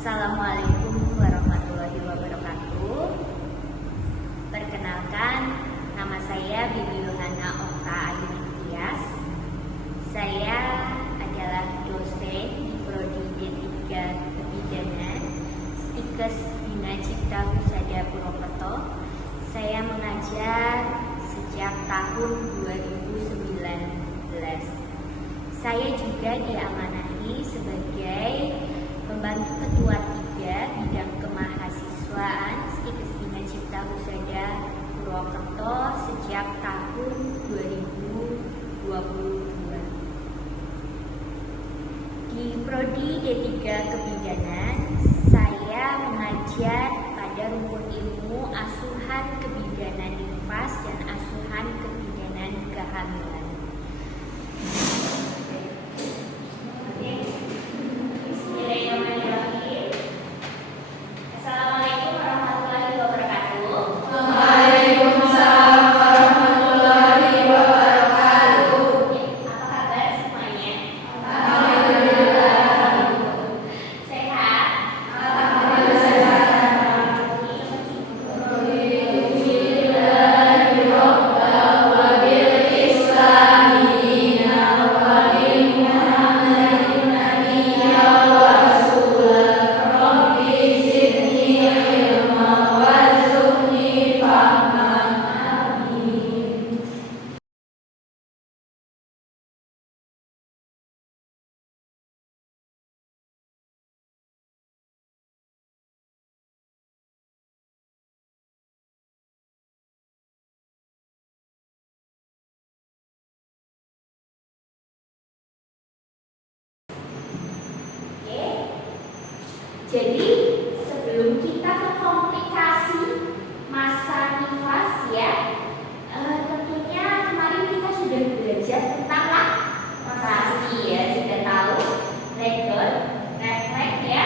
Assalamualaikum warahmatullahi wabarakatuh. Perkenalkan, nama saya Bibi Yohana Okta Ayu Tias. Saya adalah dosen di Prodi D3 Kebidanan Stikes Bina Cipta Husada Purwokerto. Saya mengajar sejak tahun 2019. Saya juga diamanahi sebagai pembantu ketua 3 bidang kemahasiswaan Stikes Bina Cipta Husada Purwokerto sejak tahun 2022. Di Prodi D3 Kebidanan, saya mengajar pada rumpun ilmu asuhan kebidanan nifas dan asuhan kebidanan kehamilan. Jadi sebelum kita ke komplikasi masa nifas ya, tentunya kemarin kita sudah belajar tentang laktasi ya, sudah tahu rekod, refleks ya,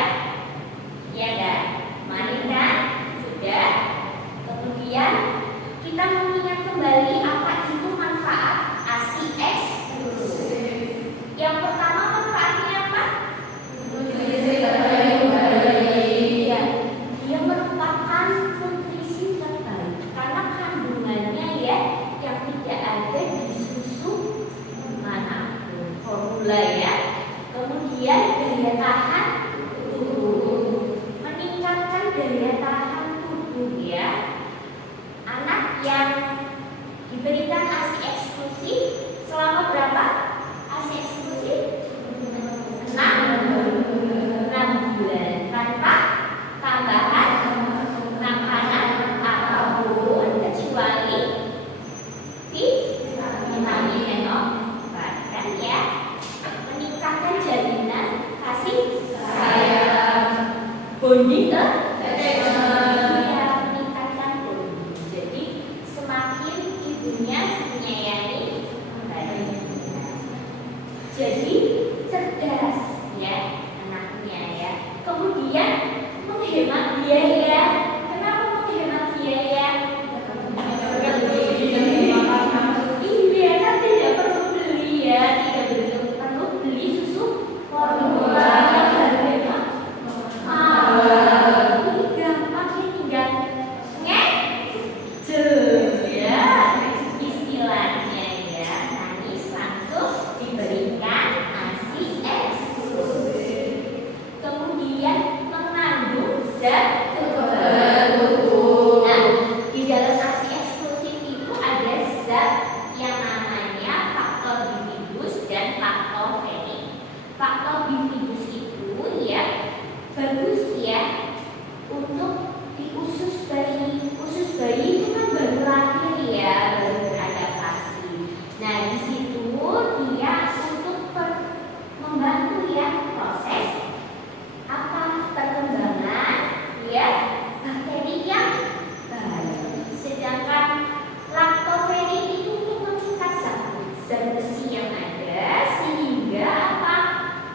ya kan? Kemarin kan sudah. Kemudian kita mengingat kembali apa itu manfaat ASI eksklusif. Yang pertama manfaatnya apa? Dia merupakan nutrisi terbaik karena kandungannya ya yang tidak ada di susu manapun formula ya. Kemudian daya tahan tubuh, meningkatkan daya tahan tubuh ya. Anak yang diberikan ASI eksklusif selama berapa? ASI eksklusif 6 bulan tanpa tambahan makanan apapun kecuali vitamin dan obat kan ya, meningkatkan jalinan kasih sayang, bonding ya, meningkatkan bonding. Jadi semakin ibunya menyayangi bayinya, jadi cerdas ya anaknya ya. Kemudian menghemat biaya. Kenapa menghemat biaya? Iya kan tidak perlu beli ya, tidak perlu beli susu formula yang harganya mahal. Ini gampang ya, tinggal ngecek ya istilahnya ya, nangis langsung diberikan ASI eksklusif. Kemudian mengandung zat tubuh. Nah, di dalam ASI eksklusif itu ada zat yang namanya faktor bifidus dan laktofenik. Faktor bifidus itu ya bagus ya untuk di usus bayi. Usus bayi itu kan baru lahir ya, baru beradaptasi. Nah, di situ dia untuk membantu ya proses perkembangan ya bakteri yang baik. Sedangkan laktofenik itu untuk mengikat zat besi yang ada sehingga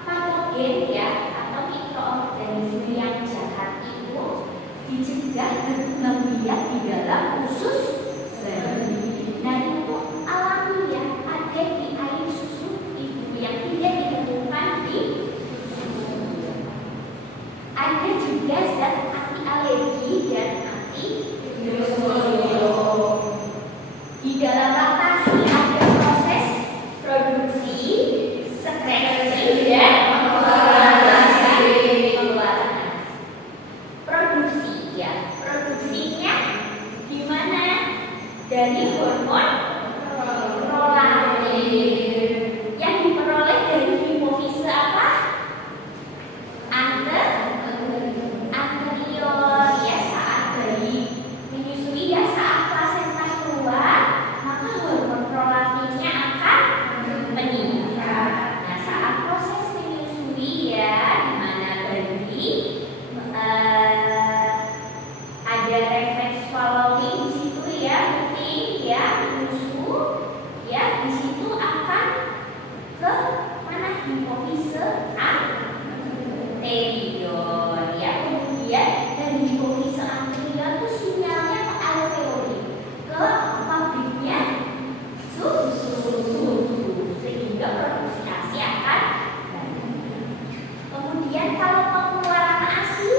patogen hipofise anterior ya. Kemudian dari hipofise anterior itu sinyalnya ke alveoli, ke pabriknya susu, sehingga produksi ASI akan banyak. Kemudian kalau pengeluaran ASI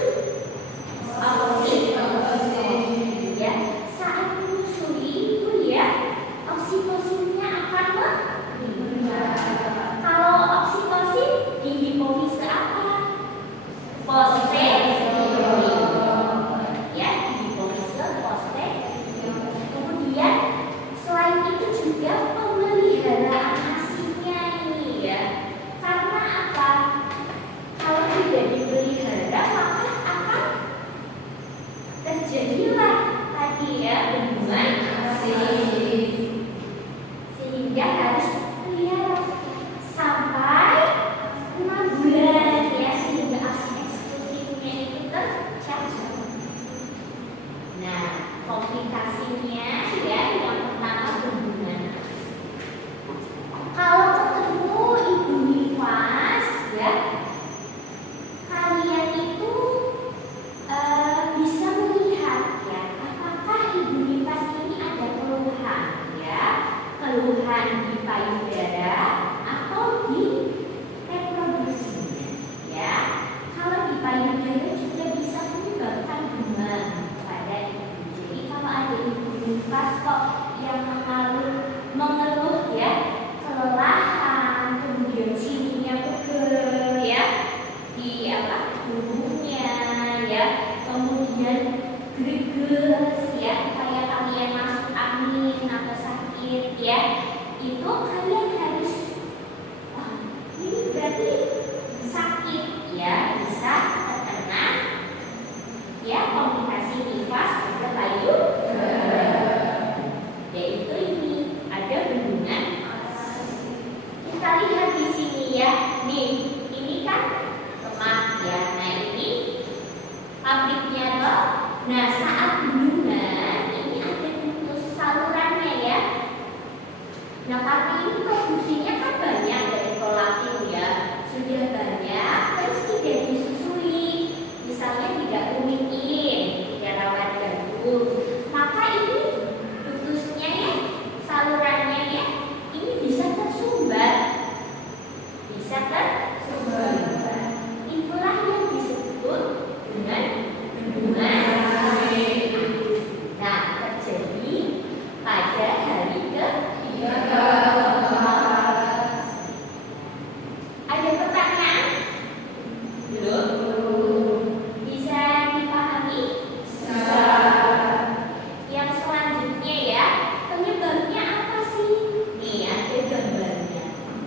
ya, saat menyusui itu ya oksitosinnya akan meningkat. Kalau oksitosin di hipofise apa? Posterior ya, di hipofise posterior. Kemudian selain itu juga pemeliharaan ASI-nya ini ya. Karena apa? Kalau tidak dipelihara maka akan terjadilah tadi ya bendungan ASI, sehingga harus pelihara sampai 6 bulan ya, sehingga ASI eksklusifnya itu tercapai. Nah, komplikasinya ya yang pertama bendungan ASI. Kalau ketemu ibu nifas ya, kalian itu bisa melihat ya apakah ibu nifas ini ada keluhan ya, keluhan di payudara atau di reproduksinya ya. Kalau di payudara juga bisa menyebabkan demam pada ibu. Jadi kalau ada ibu nifas kok yang mengeluh ya kelelahan, kemudian sininya pegel ya di tubuhnya ya, kemudian greges ya, kayak kalian masuk angin atau sakit ya, itu kalian harus ini berarti sakit ya, bisa terkena ya komplikasi nifas pada payudara, yaitu ini ada bendungan ASI. Kita lihat di sini ya, nih ini kan lemak ya. Nah ini pabriknya loh. Nah saat bendungan ini ada putus salurannya ya. Nah karena ini produksinya kan banyak dari prolaktin ya, sudah banyak terus tidak disusui, misalnya tidak umiin, tidak rawat jagung, maka ini putusnya ya, salurannya ya, ini bisa tersumbat, itulah yang disebut dengan bendungan ASI. Nah terjadi pada hari ke-3. Ada pertanyaan? Belum? Bisa dipahami? Bisa. Yang selanjutnya ya, penyebabnya apa sih? Nih ada gambarnya.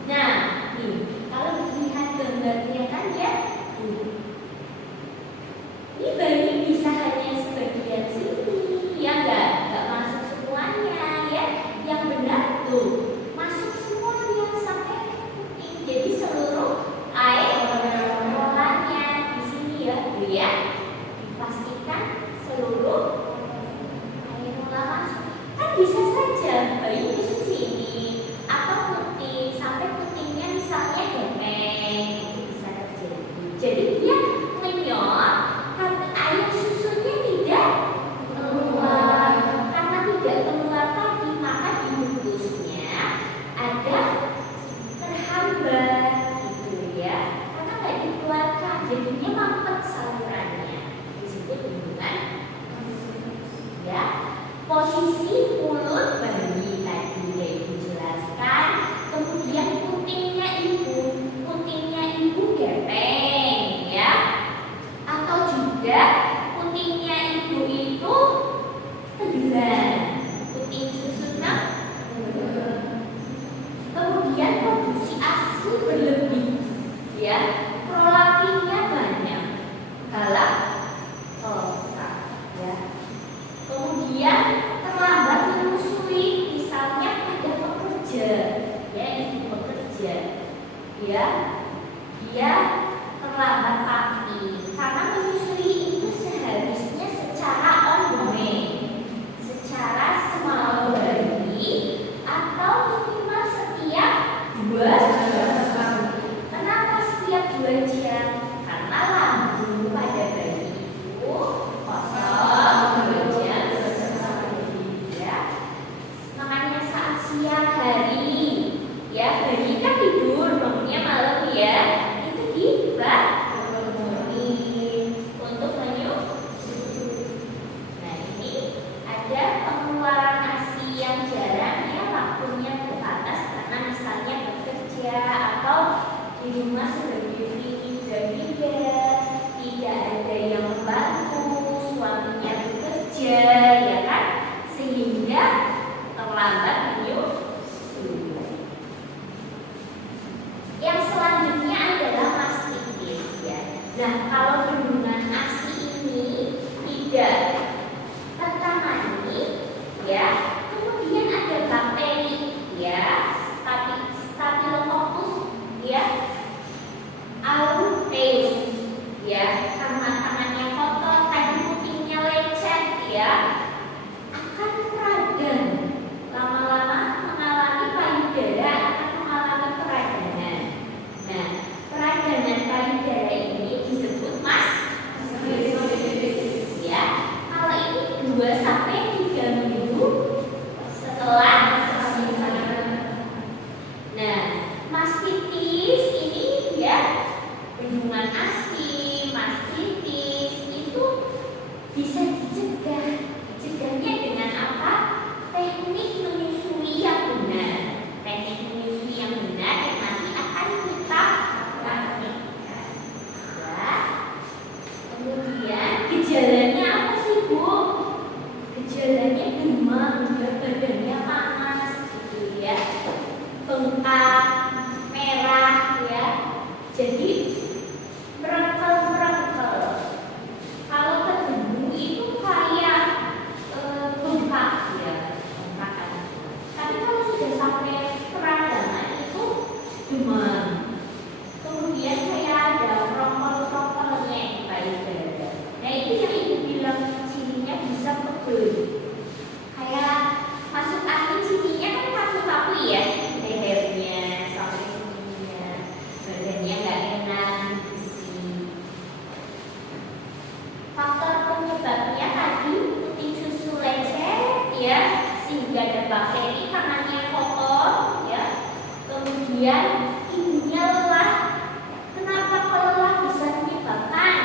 Nah, nih kalau dilihat gambarnya kan ya, ini bayi bisa hanya sebagian sini, ya nggak masuk semuanya ya. Yang benar tuh masuk semuanya sampai puting. Jadi seluruh air rolanya di sini ya, Bu ya. Dipastikan seluruh air rola masuk. Kan bisa saja bayi itu sini atau puting sampai putingnya misalnya gepeng, itu bisa terjadi. Jadi dia menyot, tapi air susunya tidak keluar. Karena tidak keluar tadi, maka di bungkusnya ada terhambat gitu ya. Karena nggak dikeluarkan, jadinya mampet salurannya. Disebut bendungan ya. Posisi mulut bayi tadi udah Ibu jelaskan. Kemudian putingnya ibu gepeng ya, atau juga putingnya ibu itu tegelan, puting susunan. Kemudian produksi ASI berlebih ya, prolaktinnya banyak, galak prostat ya. Kemudian terlambat menyusui, misalnya ada pekerja ya, ibu bekerja ya, dia terlambat pagi karena menyusui itu seharusnya secara ongoing, secara semalam hari atau minimal setiap 2 jam. bendungan ASI, mastitis itu bisa dicegah. Dicegahnya dengan apa? Teknik menyusui yang benar. Teknik menyusui yang benar yang nanti akan kita praktikkan. Ya. Kemudian gejalanya apa sih, Bu? Gejalanya demam, badannya panas gitu ya. Bengkak, merah ya. Jadi merengkel-merengkel. Kalau kedua itu kayak bengkak ya, bengkakan. Tapi kalau sudah sampai peradangan itu demam. Kemudian kayak ada krompol-krompolnya di payudara. Nah itu yang ibu bilang cirinya bisa pegel. Kayak masuk angin cirinya kan kaku-kaku ya, lehernya sampai sininya, badannya nggak enak, besi. Faktor penyebabnya tadi putih susu lecet ya, sehingga ada bakteri tangannya kotor ya. Kemudian ibunya lelah. Kenapa kalau lelah bisa menyebabkan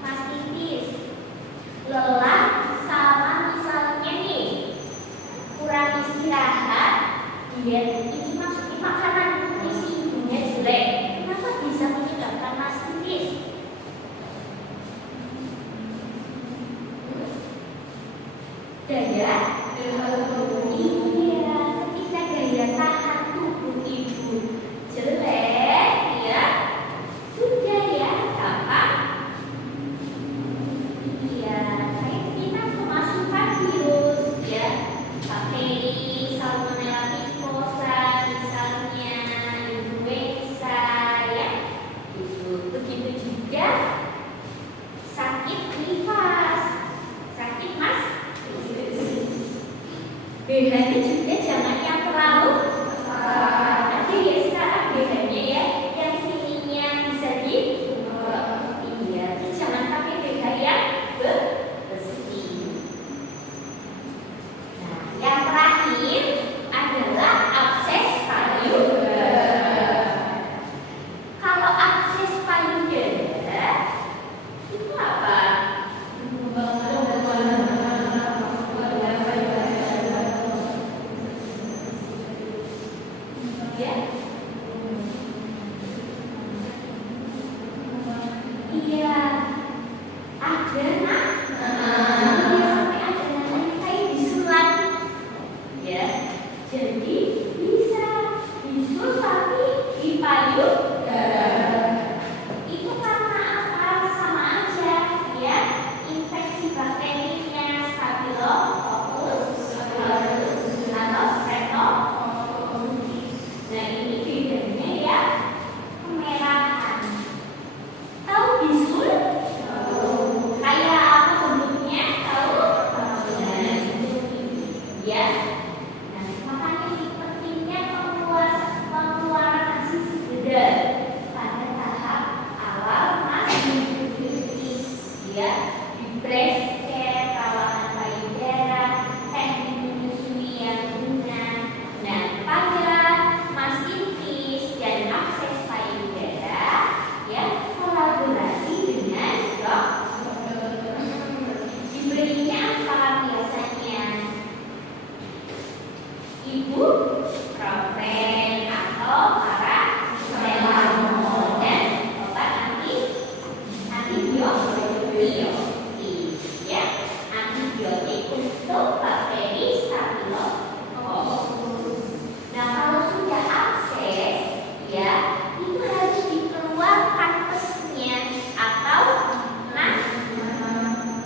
mastitis? Lelah sama misalnya nih kurang istirahat, dia ini maksudnya makanan nutrisi ibunya jelek. Kenapa bisa menyebabkan mastitis? Daya iya, ketika daya tahan tubuh ibu jelek ya, sudah ya gampang. Iya, kayak kita kemasukan virus ya, bakteri Salmonella typhosa misalnya, influenza ya, gitu. Begitu juga sakit nifas, sakit mas. BH-nya juga jangan yang terlalu ada ya sekarang BH-nya ya, yang sininya bisa di iya, terus jangan pakai BH yang besi. Nah, yang terakhir adalah abses payudara. Kalau abses payudara itu apa? Ya. Iya. Ada nak. Iya, sampai ada namanya kayak bisulan. Ya. Jadi bisa bisul tapi di payudara. Itu karena apa? Sama aja ya. Infeksi bakterinya Staphylococcus aureus atau Streptococcus. Nah ini bedanya ya, kemerahan. Tahu bisul? Kayak apa bentuknya? Tahu? Nah, ya. Nah, makanya ini pentingnya pengeluaran nasi segar pada tahap awal mastitis ya. Di breast care, perawatan payudara, teknik menyusui yang benar. Nah, pada mastitis dan abses payudara ya, kolaborasi dengan dokter. Diberinya apa biasanya? Ibu profen atau paracetamol dan obat antibiotik ya, antibiotik untuk bakteri Staphylococcus. Nah kalau sudah abses ya, itu harus dikeluarkan pesnya atau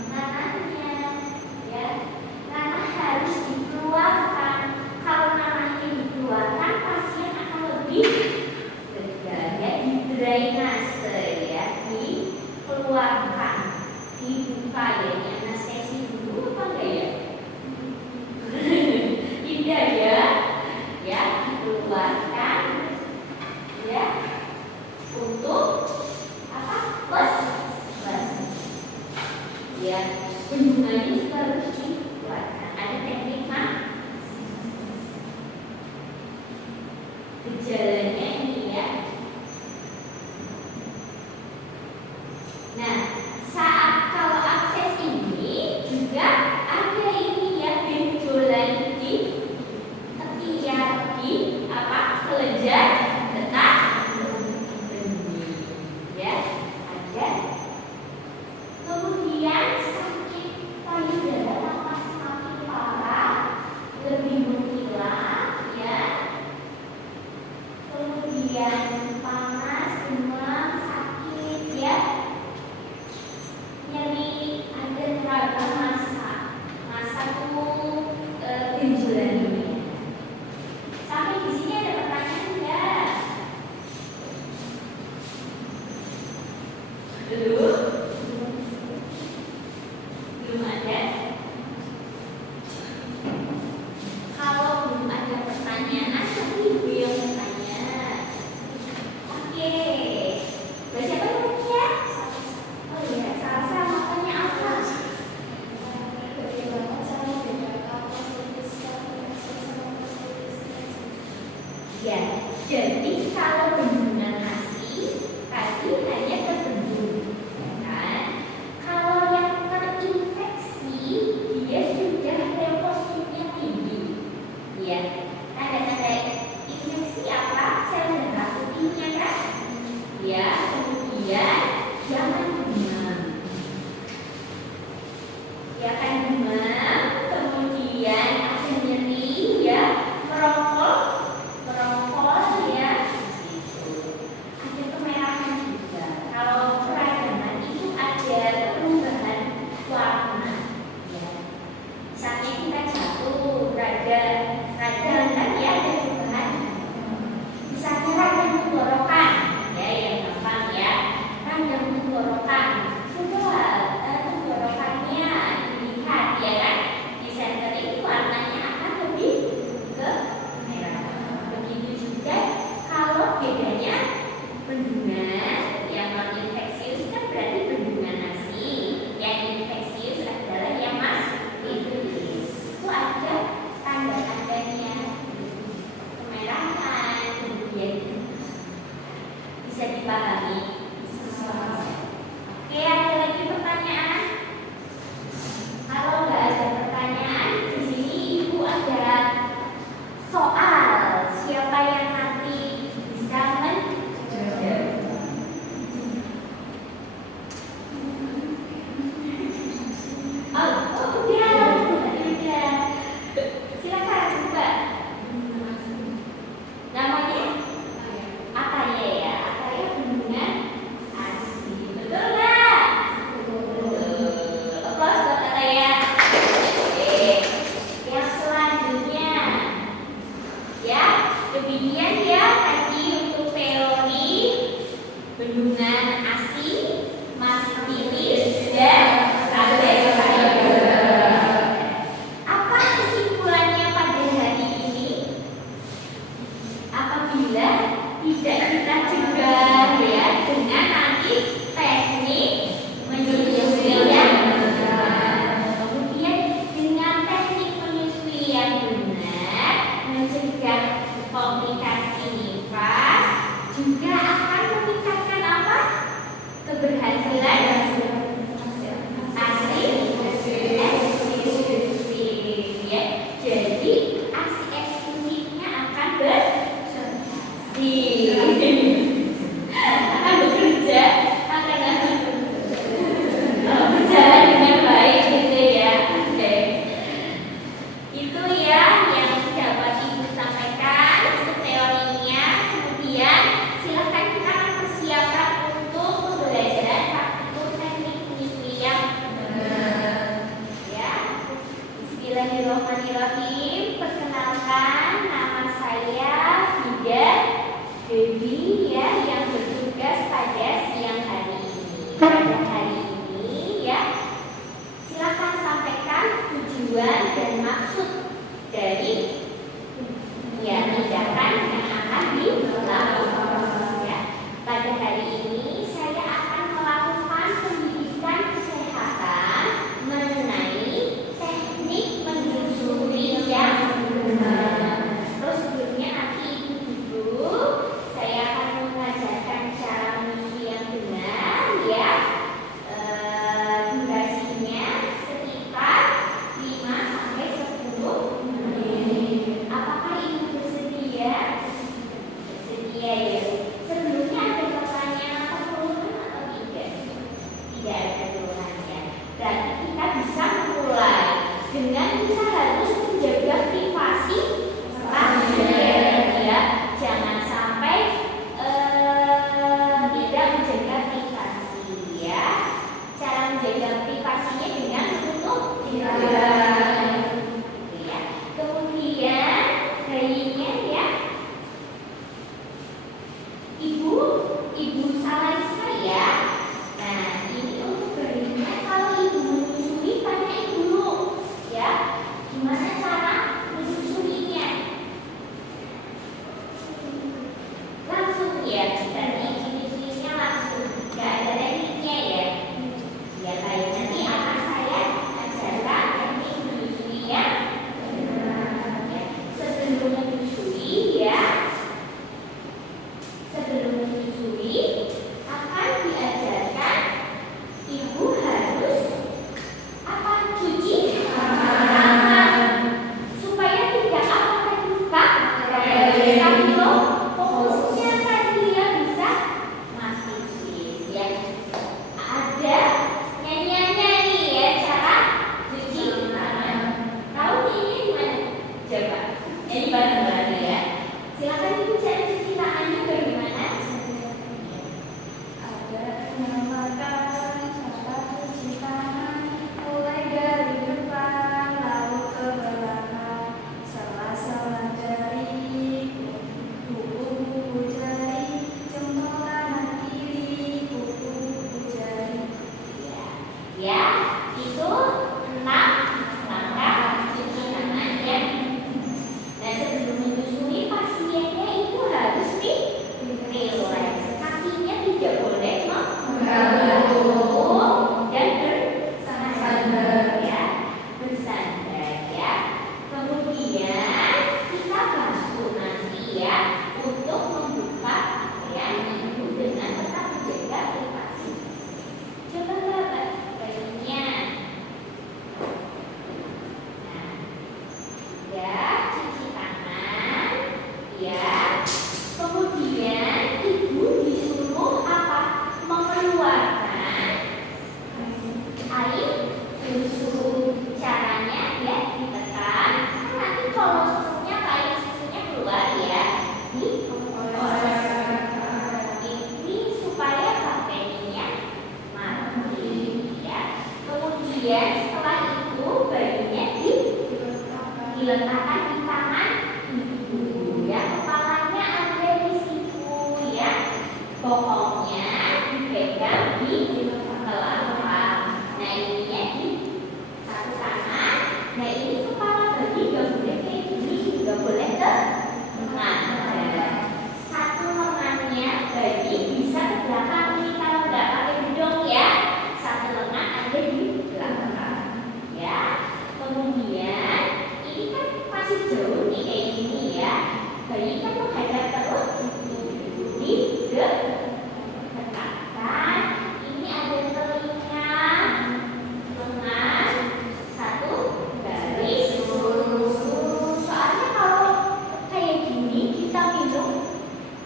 nanahnya ya. Nanah harus dikeluarkan. Kalau nanahnya dikeluarkan, pasien akan lebih lega ya, di drainase ya, dikeluarkan, dibuka ya, di anestesi dulu apa enggak ya? Tidak ya. Ya, dikeluarkan ya untuk apa? Bus. Ya, bendungannya juga harus dikeluarkan. Ada teknik mah. Gejalanya ini ya, Jadi kalau bendungan ASI tadi hanya terbendung, ya kan? Kalau yang terinfeksi dia sudah leukositnya tinggi, ya. Tanda-tanda infeksi apa? Sel darah putihnya kan? Ya, kemudian jangan demam. Ya kan demam, kemudian ada nyeri, ya, merokok ya, gitu. Ada kemerahan juga. Kalau peradangan itu ada perubahan warna, ya. Misalnya kita jatuh, radang kan ya ada perubahan. Misalnya radang tenggorokan, ya yang gampang ya, radang tenggorokan. Coba tenggorokannya dilihat ya kan, di center ini warnanya akan lebih ke merah. Begitu juga kalau bedanya bendungan yang non infeksius kan berarti bendungan ASI, yang infeksius adalah yang itu ada tanda-tandanya, kemerahan, kemudian bisa dipahami. Oke, ada lagi pertanyaan? Kalau nggak ada pertanyaan, di sini ibu ada soal. Siapa yang nanti bisa menjawab? Udah. Silakan coba. Namanya Ataya ya, Ataya bendungan ASI. Betul nggak? Betul. Applause buat Ataya. Oke. Yang selanjutnya, ya, demikian ya tadi untuk teori bendungan ASI, masitis dan apa kesimpulannya pada hari ini? Apabila tidak kita cegah ya dengan nanti teknik menyusui yang benar, kemudian dengan teknik menyusui yang benar mencegah komplikasi nifas, juga akan meningkatkan apa? Keberhasilan ASI eksklusif ya. Jadi ASI eksklusifnya akan akan bekerja, akan berjalan dengan baik gitu ya. Oke. Itu ya yang dapat ibu sampaikan untuk teorinya. Kemudian silakan kita akan persiapkan untuk pembelajaran praktikum teknik menyusui yang benar. Ya. Bismillahirrahmanirrahim. Perkenalkan, nama saya Fida Dewi ya, yang bertugas pada siang hari ini. Pada hari ini ya, silakan sampaikan tujuan dan maksud dari ya tindakan yang akan dilakukan ya. Pada hari ini saya akan melakukan pendidikan kesehatan mengenai teknik menyusui yang benar. Terus sebelumnya nanti ibu duduk, saya akan mengajarkan cara menyusui yang benar ya. Durasinya sekitar 5-10 menit. Apakah ibu bersedia? Bersedia ya. Sebelumnya ada pertanyaan atau keluhan atau tidak? Tidak ada keluhan ya. Berarti kita bisa memulai dengan kita harus menjaga privasi pasien ya. Jangan sampai tidak menjaga privasi ya. Cara menjaga privasinya dengan menutup tirai. Ya. Kemudian bayinya ya, ibu salah saya. Nah ini untuk bayinya, kalau ibu menyusui tanyain dulu ya, gimana cara menyusuinya. Langsung ya, berarti menyusuinya langsung, nggak ada tekniknya ya. Ya baik, nanti akan saya ajarkan teknik menyusui yang benar ya. Sebelum menyusui ya,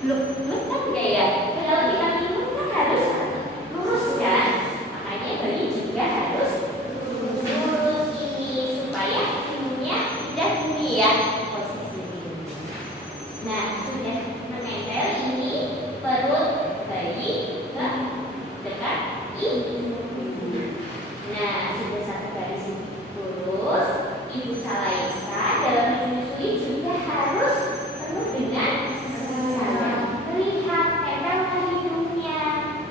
Blok-blok kan enggak ya? Kalau kita minum kan harus lurus kan? Makanya bayi juga harus lurus ini supaya minumnya tidak gini ya posisi ini. Nah, sudah menempel ini perut bayi ke dekat ibu. Nah, sudah satu garis lurus. Ibu Salaisa dalam menyusui juga harus penuh dengan lihat tempelkan hidungnya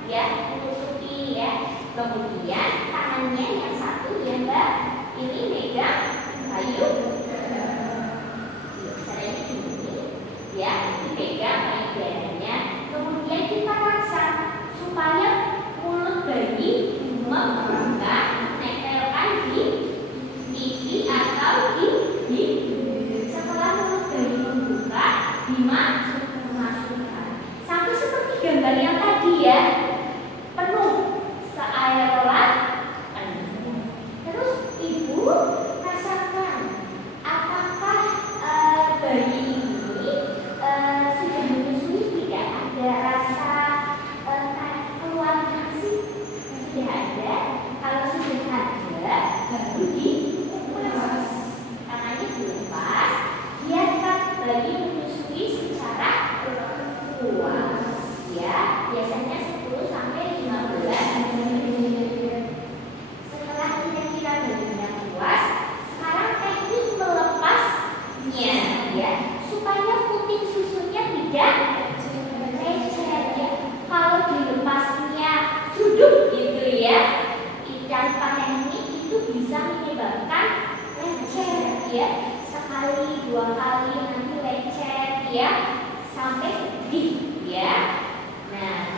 ya, menutupi ya. Kemudian tangannya yang satu ya Mbak, ini megang payung. Caranya ini ya, dipegang payung. Kemudian kita pasang supaya mulut bayi membuka, nempelkan di pipi atau di setelah mulut bayi membuka dimasukkan sampai seperti gambar yang tadi ya, penuh seaerolat penuh. Terus ibu rasakan apakah bayi ini sudah menyusui, tidak ada rasa keluar nasi, sudah ada. Kalau sudah ada baru dilepas, tangannya dilepas, biarkan bayi menyusui secara puas ya, biasanya 10 sampai 15 menit. Setelah kira-kira bayinya puas, sekarang teknik melepasnya ya, supaya puting susunya tidak lecet ya. Kalau dilepasnya sudut gitu ya, tanpa teknik itu bisa menyebabkan lecet ya, sekali dua kali nanti lecet ya, sampai sedih ya. Nah,